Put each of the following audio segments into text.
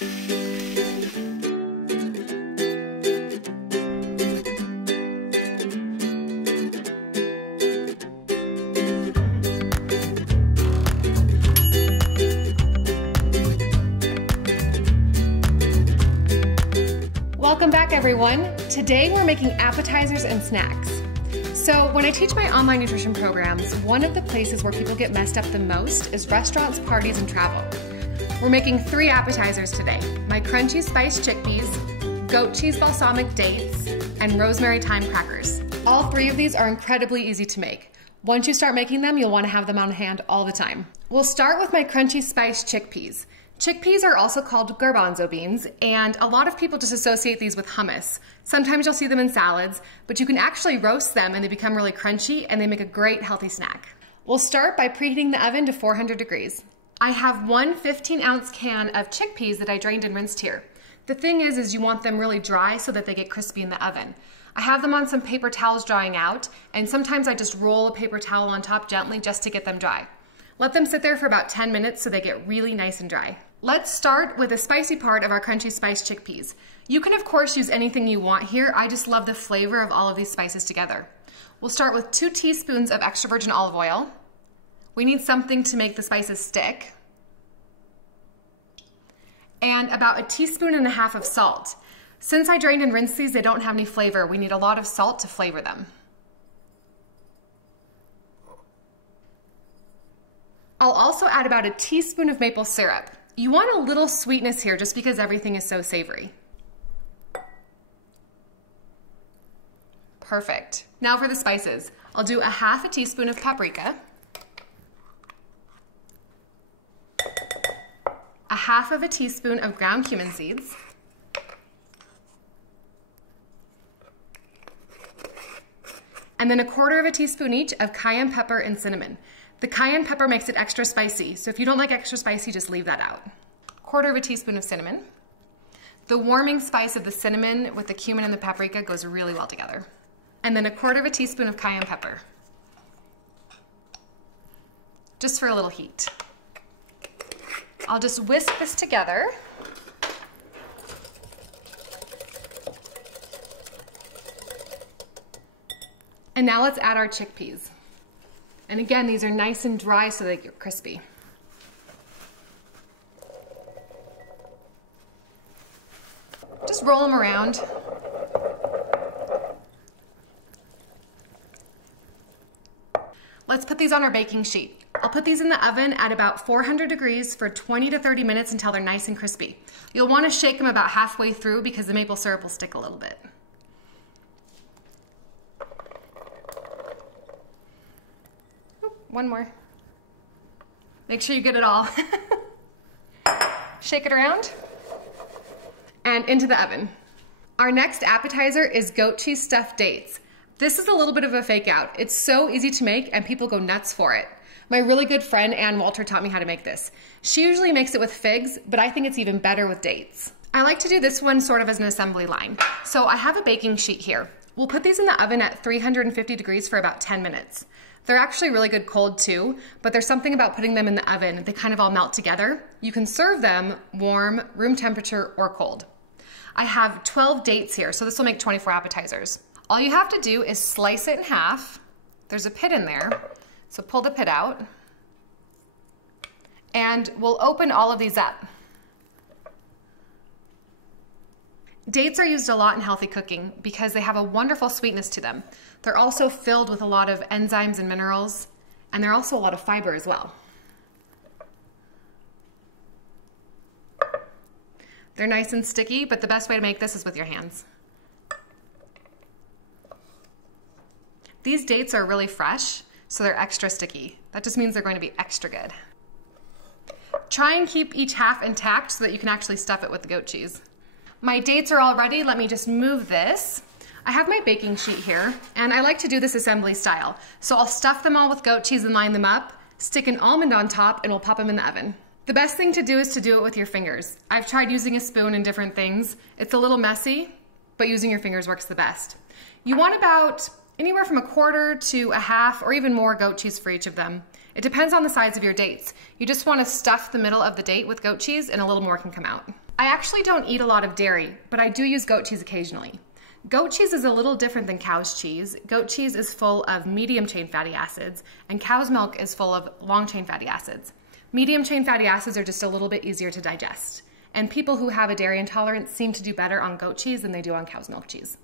Welcome back, everyone. Today we're making appetizers and snacks. So when I teach my online nutrition programs, one of the places where people get messed up the most is restaurants, parties, and travel. We're making 3 appetizers today: my crunchy spiced chickpeas, goat cheese balsamic dates, and rosemary thyme crackers. All 3 of these are incredibly easy to make. Once you start making them, you'll want to have them on hand all the time. We'll start with my crunchy spiced chickpeas. Chickpeas are also called garbanzo beans, and a lot of people just associate these with hummus. Sometimes you'll see them in salads, but you can actually roast them and they become really crunchy and they make a great healthy snack. We'll start by preheating the oven to 400 degrees. I have one 15-ounce can of chickpeas that I drained and rinsed here. The thing is you want them really dry so that they get crispy in the oven. I have them on some paper towels drying out, and sometimes I just roll a paper towel on top gently just to get them dry. Let them sit there for about 10 minutes so they get really nice and dry. Let's start with the spicy part of our crunchy spiced chickpeas. You can of course use anything you want here. I just love the flavor of all of these spices together. We'll start with 2 teaspoons of extra virgin olive oil. We need something to make the spices stick. And about 1.5 teaspoons of salt. Since I drained and rinsed these, they don't have any flavor. We need a lot of salt to flavor them. I'll also add about 1 teaspoon of maple syrup. You want a little sweetness here just because everything is so savory. Perfect. Now for the spices. I'll do 1/2 teaspoon of paprika, 1/2 teaspoon of ground cumin seeds, and then 1/4 teaspoon each of cayenne pepper and cinnamon. The cayenne pepper makes it extra spicy, so if you don't like extra spicy, just leave that out. 1/4 teaspoon of cinnamon. The warming spice of the cinnamon with the cumin and the paprika goes really well together. And then 1/4 teaspoon of cayenne pepper. Just for a little heat. I'll just whisk this together. And now let's add our chickpeas. And again, these are nice and dry so they get crispy. Just roll them around. Let's put these on our baking sheet. I'll put these in the oven at about 400 degrees for 20 to 30 minutes until they're nice and crispy. You'll want to shake them about halfway through because the maple syrup will stick a little bit. One more. Make sure you get it all. Shake it around and into the oven. Our next appetizer is goat cheese stuffed dates. This is a little bit of a fake out. It's so easy to make and people go nuts for it. My really good friend Ann Walter taught me how to make this. She usually makes it with figs, but I think it's even better with dates. I like to do this one sort of as an assembly line. So I have a baking sheet here. We'll put these in the oven at 350 degrees for about 10 minutes. They're actually really good cold too, but there's something about putting them in the oven. They kind of all melt together. You can serve them warm, room temperature, or cold. I have 12 dates here, so this will make 24 appetizers. All you have to do is slice it in half. There's a pit in there, so pull the pit out. And we'll open all of these up. Dates are used a lot in healthy cooking because they have a wonderful sweetness to them. They're also filled with a lot of enzymes and minerals, and they're also a lot of fiber as well. They're nice and sticky, but the best way to make this is with your hands. These dates are really fresh, so they're extra sticky. That just means they're going to be extra good. Try and keep each half intact so that you can actually stuff it with the goat cheese. My dates are all ready. Let me just move this. I have my baking sheet here, and I like to do this assembly style. So I'll stuff them all with goat cheese and line them up, stick an almond on top, and we'll pop them in the oven. The best thing to do is to do it with your fingers. I've tried using a spoon and different things. It's a little messy, but using your fingers works the best. You want about anywhere from 1/4 to 1/2 or even more goat cheese for each of them. It depends on the size of your dates. You just want to stuff the middle of the date with goat cheese and a little more can come out. I actually don't eat a lot of dairy, but I do use goat cheese occasionally. Goat cheese is a little different than cow's cheese. Goat cheese is full of medium chain fatty acids, and cow's milk is full of long chain fatty acids. Medium chain fatty acids are just a little bit easier to digest, and people who have a dairy intolerance seem to do better on goat cheese than they do on cow's milk cheese.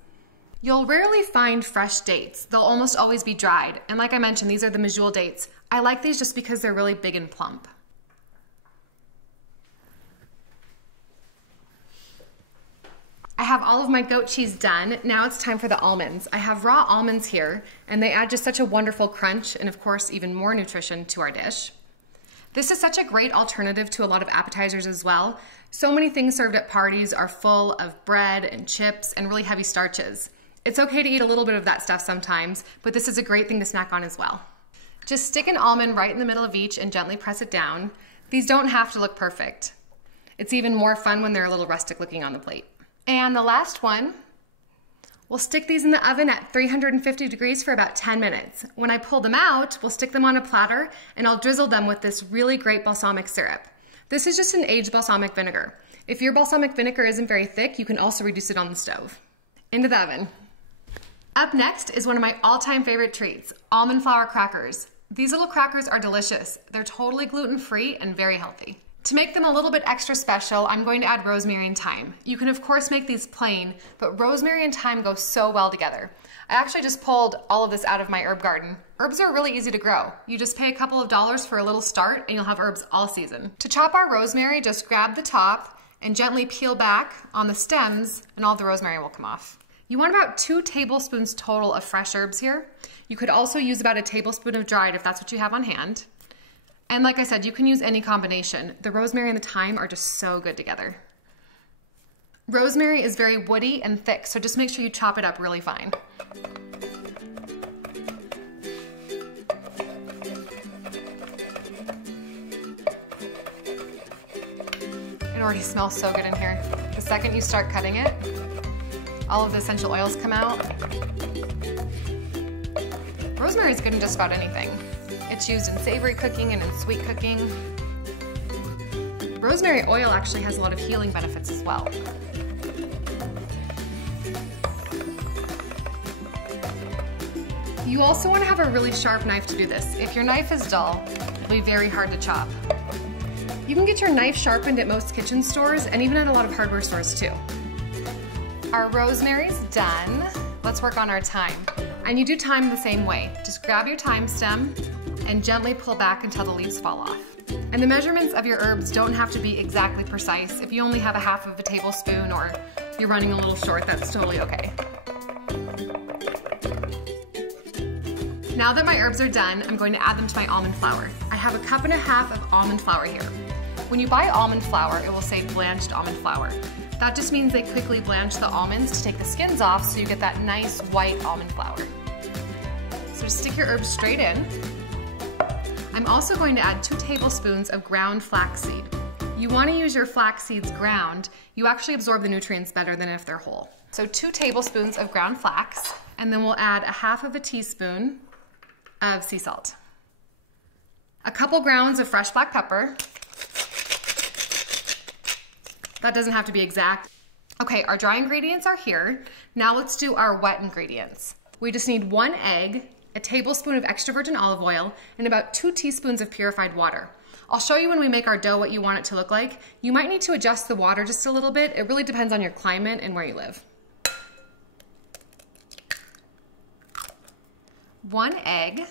You'll rarely find fresh dates. They'll almost always be dried, and like I mentioned, these are the medjool dates. I like these just because they're really big and plump. I have all of my goat cheese done. Now it's time for the almonds. I have raw almonds here, and they add just such a wonderful crunch and of course even more nutrition to our dish. This is such a great alternative to a lot of appetizers as well. So many things served at parties are full of bread and chips and really heavy starches. It's okay to eat a little bit of that stuff sometimes, but this is a great thing to snack on as well. Just stick an almond right in the middle of each and gently press it down. These don't have to look perfect. It's even more fun when they're a little rustic looking on the plate. And the last one, we'll stick these in the oven at 350 degrees for about 10 minutes. When I pull them out, we'll stick them on a platter and I'll drizzle them with this really great balsamic syrup. This is just an aged balsamic vinegar. If your balsamic vinegar isn't very thick, you can also reduce it on the stove. Into the oven. Up next is one of my all-time favorite treats, almond flour crackers. These little crackers are delicious. They're totally gluten-free and very healthy. To make them a little bit extra special, I'm going to add rosemary and thyme. You can of course make these plain, but rosemary and thyme go so well together. I actually just pulled all of this out of my herb garden. Herbs are really easy to grow. You just pay a couple of dollars for a little start and you'll have herbs all season. To chop our rosemary, just grab the top and gently peel back on the stems and all the rosemary will come off. You want about 2 tablespoons total of fresh herbs here. You could also use about a tablespoon of dried if that's what you have on hand. And like I said, you can use any combination. The rosemary and the thyme are just so good together. Rosemary is very woody and thick, so just make sure you chop it up really fine. It already smells so good in here. The second you start cutting it, all of the essential oils come out. Rosemary is good in just about anything. It's used in savory cooking and in sweet cooking. Rosemary oil actually has a lot of healing benefits as well. You also want to have a really sharp knife to do this. If your knife is dull, it'll be very hard to chop. You can get your knife sharpened at most kitchen stores and even at a lot of hardware stores too. Our rosemary's done. Let's work on our thyme. And you do thyme the same way. Just grab your thyme stem and gently pull back until the leaves fall off. And the measurements of your herbs don't have to be exactly precise. If you only have a half of a tablespoon or you're running a little short, that's totally okay. Now that my herbs are done, I'm going to add them to my almond flour. I have 1.5 cups of almond flour here. When you buy almond flour, it will say blanched almond flour. That just means they quickly blanch the almonds to take the skins off so you get that nice white almond flour. So just stick your herbs straight in. I'm also going to add 2 tablespoons of ground flaxseed. You want to use your flax seeds ground. You actually absorb the nutrients better than if they're whole. So 2 tablespoons of ground flax, and then we'll add 1/2 teaspoon of sea salt. A couple grounds of fresh black pepper. That doesn't have to be exact. Okay, our dry ingredients are here. Now let's do our wet ingredients. We just need 1 egg, a tablespoon of extra virgin olive oil, and about 2 teaspoons of purified water. I'll show you when we make our dough what you want it to look like. You might need to adjust the water just a little bit. It really depends on your climate and where you live. 1 egg,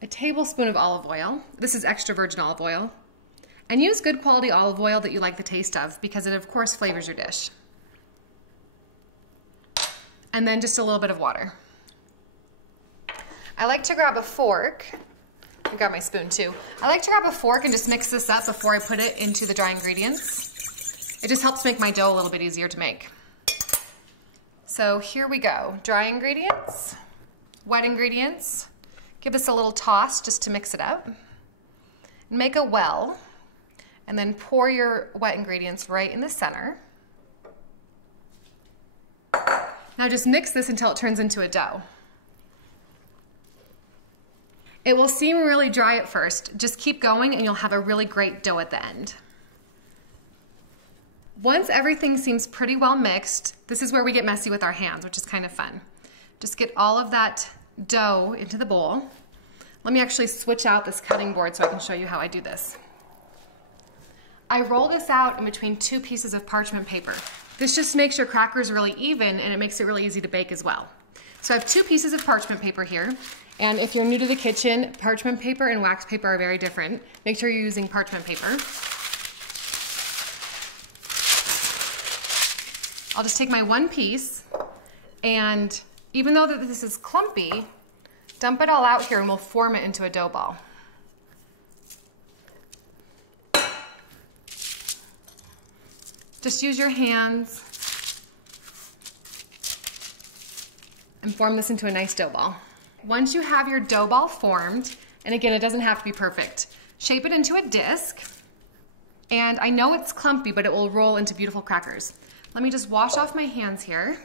a tablespoon of olive oil. This is extra virgin olive oil. And use good quality olive oil that you like the taste of because it of course flavors your dish. And then just a little bit of water. I like to grab a fork. I grab my spoon too. I like to grab a fork and just mix this up before I put it into the dry ingredients. It just helps make my dough a little bit easier to make. So here we go. Dry ingredients, wet ingredients. Give this a little toss just to mix it up. Make a well. And then pour your wet ingredients right in the center. Now just mix this until it turns into a dough. It will seem really dry at first. Just keep going and you'll have a really great dough at the end. Once everything seems pretty well mixed, this is where we get messy with our hands, which is kind of fun. Just get all of that dough into the bowl. Let me actually switch out this cutting board so I can show you how I do this. I roll this out in between 2 pieces of parchment paper. This just makes your crackers really even, and it makes it really easy to bake as well. So I have 2 pieces of parchment paper here, and if you're new to the kitchen, parchment paper and wax paper are very different. Make sure you're using parchment paper. I'll just take my 1 piece, and even though this is clumpy, dump it all out here and we'll form it into a dough ball. Just use your hands and form this into a nice dough ball. Once you have your dough ball formed, and again, it doesn't have to be perfect, shape it into a disc. And I know it's clumpy, but it will roll into beautiful crackers. Let me just wash off my hands here.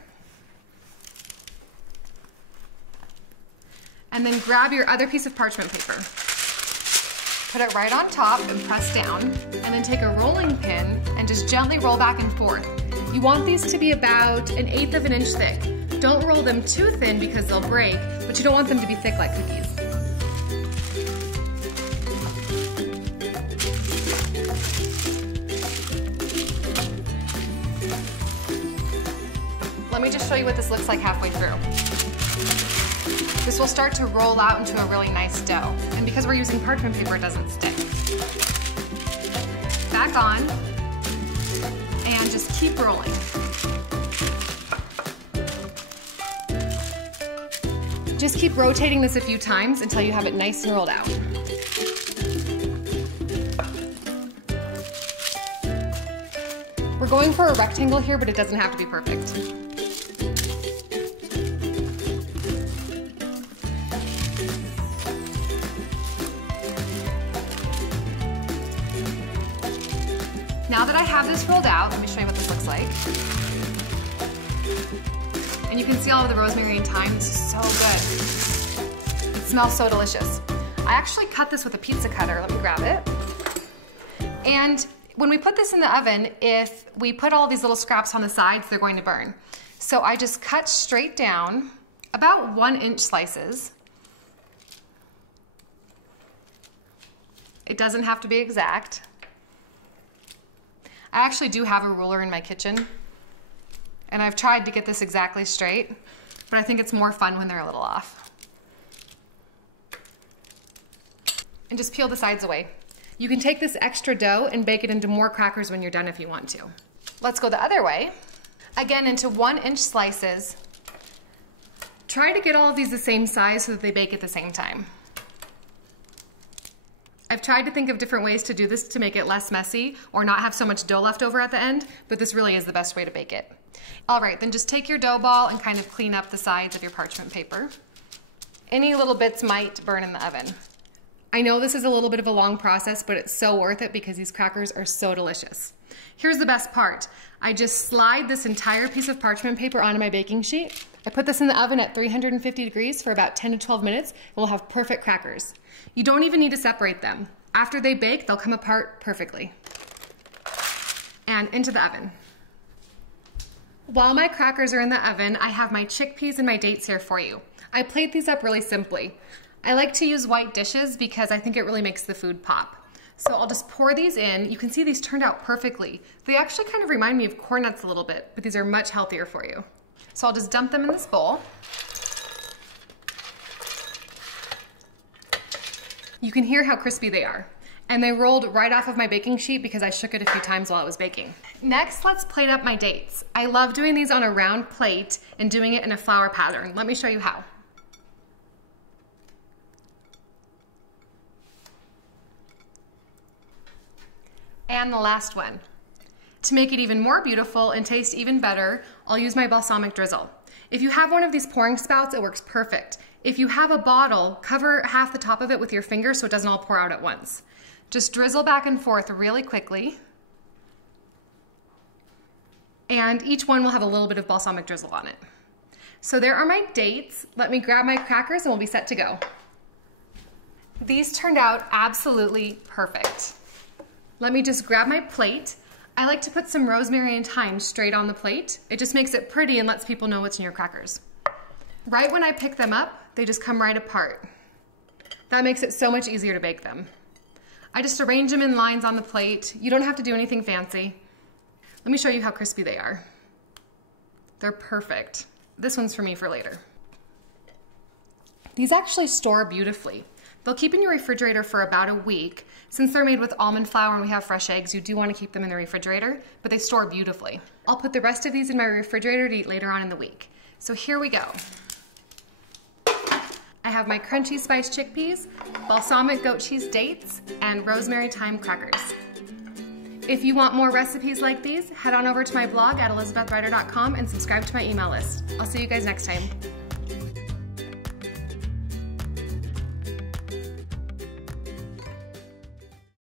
And then grab your other piece of parchment paper. Put it right on top and press down. And then take a rolling pin and just gently roll back and forth. You want these to be about 1/8 of an inch thick. Don't roll them too thin because they'll break, but you don't want them to be thick like cookies. Let me just show you what this looks like halfway through. This will start to roll out into a really nice dough. And because we're using parchment paper, it doesn't stick. Back on, and just keep rolling. Just keep rotating this a few times until you have it nice and rolled out. We're going for a rectangle here, but it doesn't have to be perfect. Now that I have this rolled out, let me show you what this looks like. And you can see all of the rosemary and thyme. This is so good. It smells so delicious. I actually cut this with a pizza cutter. Let me grab it. And when we put this in the oven, if we put all these little scraps on the sides, they're going to burn. So I just cut straight down, about 1-inch slices. It doesn't have to be exact. I actually do have a ruler in my kitchen, and I've tried to get this exactly straight, but I think it's more fun when they're a little off. And just peel the sides away. You can take this extra dough and bake it into more crackers when you're done if you want to. Let's go the other way. Again, into 1-inch slices. Try to get all of these the same size so that they bake at the same time. I've tried to think of different ways to do this to make it less messy or not have so much dough left over at the end, but this really is the best way to bake it. All right, then just take your dough ball and kind of clean up the sides of your parchment paper. Any little bits might burn in the oven. I know this is a little bit of a long process, but it's so worth it because these crackers are so delicious. Here's the best part. I just slide this entire piece of parchment paper onto my baking sheet. I put this in the oven at 350 degrees for about 10 to 12 minutes, and we'll have perfect crackers. You don't even need to separate them. After they bake, they'll come apart perfectly. And into the oven. While my crackers are in the oven, I have my chickpeas and my dates here for you. I plate these up really simply. I like to use white dishes because I think it really makes the food pop. So I'll just pour these in. You can see these turned out perfectly. They actually kind of remind me of corn nuts a little bit, but these are much healthier for you. So I'll just dump them in this bowl. You can hear how crispy they are. And they rolled right off of my baking sheet because I shook it a few times while it was baking. Next, let's plate up my dates. I love doing these on a round plate and doing it in a flower pattern. Let me show you how. And the last one. To make it even more beautiful and taste even better, I'll use my balsamic drizzle. If you have one of these pouring spouts, it works perfect. If you have a bottle, cover half the top of it with your finger so it doesn't all pour out at once. Just drizzle back and forth really quickly. And each one will have a little bit of balsamic drizzle on it. So there are my dates. Let me grab my crackers and we'll be set to go. These turned out absolutely perfect. Let me just grab my plate. I like to put some rosemary and thyme straight on the plate. It just makes it pretty and lets people know what's in your crackers. Right when I pick them up, they just come right apart. That makes it so much easier to bake them. I just arrange them in lines on the plate. You don't have to do anything fancy. Let me show you how crispy they are. They're perfect. This one's for me for later. These actually store beautifully. They'll keep in your refrigerator for about a week. Since they're made with almond flour and we have fresh eggs, you do want to keep them in the refrigerator, but they store beautifully. I'll put the rest of these in my refrigerator to eat later on in the week. So here we go. I have my crunchy spiced chickpeas, balsamic goat cheese dates, and rosemary thyme crackers. If you want more recipes like these, head on over to my blog at elizabethryder.com and subscribe to my email list. I'll see you guys next time.